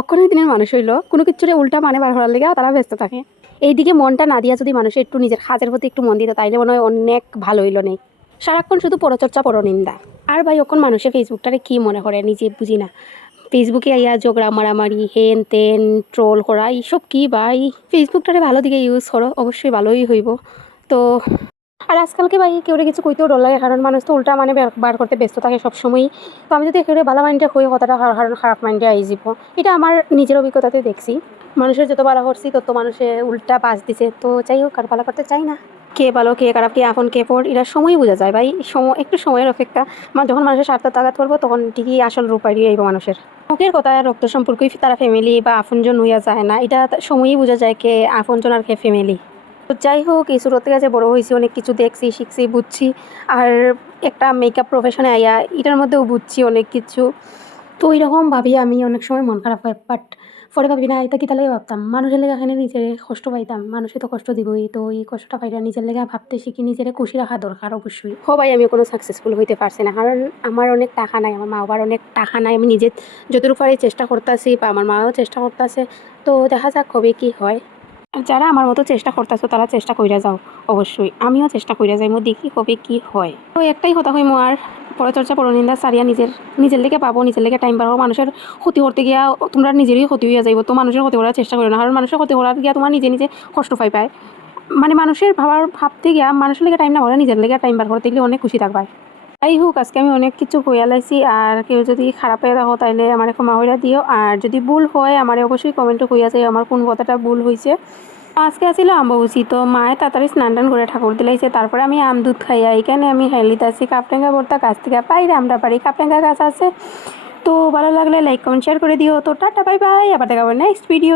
অক্ষরের দিনের মানুষ হইলো কোনো কিছুরে উল্টা মানে বার করার লেগে তারা ব্যস্ত থাকে। এইদিকে মনটা না দিয়া যদি মানুষ একটু নিজের কাজের প্রতি একটু মন দিত তাইলে মনে হয় অনেক ভালো হইলো নেই। সারাক্ষণ শুধু পরচর্চা পরনিন্দা। আর ভাই এখন মানুষে ফেসবুকটারে কি মনে করে নিজে বুঝি না। ফেসবুকে আইয়া ঝগড়া মারামারি হেন তেন ট্রোল করা এইসব কি ভাই। ফেসবুকটারে ভালো দিকে ইউজ করো, অবশ্যই ভালোই হইব। তো আর আজকালকে ভাই কেউ কিছু কইতেও ডর লাগে, কারণ মানুষ তো উল্টা মানে বার করতে ব্যস্ত থাকে সবসময়ই। তো আমি যদি একেবারে ভালো মাইন্ডে হয়ে কথাটা কারণ খারাপ মাইন্ডে আই যাব, এটা আমার নিজের অভিজ্ঞতাতে দেখছি। মানুষের যত ভালো করছি তত মানুষে উল্টা বাস দিছে। তো যাই হোক, আর ভালো করতে চাই না। কে ভালো কে খারাপ কে আপন কে পর এটা সময়ই বোঝা যায় ভাই। সময় একটু সময়ের অপেক্ষা। যখন মানুষের স্বার্থ তাগাত করবো তখন ঠিকই আসল রূপ হারিয়ে আইব মানুষের। মুখের কথা রক্ত সম্পর্কই তারা ফ্যামিলি বা আপনজন হইয়া যায় না, এটা সময়ই বোঝা যায় কে আপনজন আর কে ফ্যামিলি। তো যাই হোক, এই ছোটোর থেকে যে বড়ো হয়েছি অনেক কিছু দেখছি শিখছি বুঝছি। আর একটা মেকআপ প্রফেশনে আইয়া এটার মধ্যেও বুঝছি অনেক কিছু। তো ওইরকম ভাবি আমি অনেক সময় মন খারাপ হয়, বাট পরে ভাবি না এটা কি তাহলে ভাবতাম মানুষের লেগে এখানে নিজের কষ্ট পাইতাম, মানুষে তো কষ্ট দিবই, তো এই কষ্টটা পাইরা নিজের লেগে ভাবতে শিখি, নিজের খুশি রাখা দরকার অবশ্যই। ভাই আমি কোনো সাকসেসফুল হইতে পারছি না, কারণ আমার অনেক টাকা নাই, আমার মা বাবার অনেক টাকা নাই। আমি নিজে যতটুকু পারি চেষ্টা করতেছি, বা আমার মাও চেষ্টা করতেছে। তো দেখা যাক কবে কি হয়। যারা আমার মতো চেষ্টা করতেছো তারা চেষ্টা কইরা যাও, অবশ্যই আমিও চেষ্টা কইরা যাই, দেখি কবে কি হয়। তো একটাই কথা হইমো, আর পরচর্চা পরনিন্দা সারিয়া নিজের লেগে পাবো, নিজের লেগে টাইম পাবো। মানুষের ক্ষতি করতে গিয়া তোমরা নিজেরই ক্ষতি হইয়া যাইব। তো মানুষের ক্ষতি করার চেষ্টা করো না, কারণ মানুষের ক্ষতি করার গিয়া তোমার নিজে কষ্ট পায়। মানে মানুষের ভাবতে গিয়া মানুষের লেগে টাইম না করে নিজের লেগে টাইম বার করতে গেলে অনেক খুশি থাকবে। যাই হোক, আজকে আমি অনেক কিছু হইয়া লাইছি, আর কেউ যদি খারাপ হয়ে থাকো তাইলে আমার ক্ষমা হইয়া দিও। আর যদি ভুল হয় আমার অবশ্যই কমেন্টে হইয়া যায় আমার কোন কথাটা ভুল হয়েছে। আজকে আসলে অম্বুবাচী, তো মায়ে তাড়াতাড়ি স্নান টান করে ঠাকুর দিলাইছে, তারপরে আমি আম দুধ খাইয়া এখানে আমি হেলিতে আছি কাপটেঙ্গা ভর্তা গাছ থেকে পাইরে আমরা বাড়ি কাপটেঙ্গা গাছ আছে। তো ভালো লাগলে লাইক কমেন্ট শেয়ার করে দিও। তো টাটা বাই বাই, আবার দেখা হবে নেক্সট ভিডিও।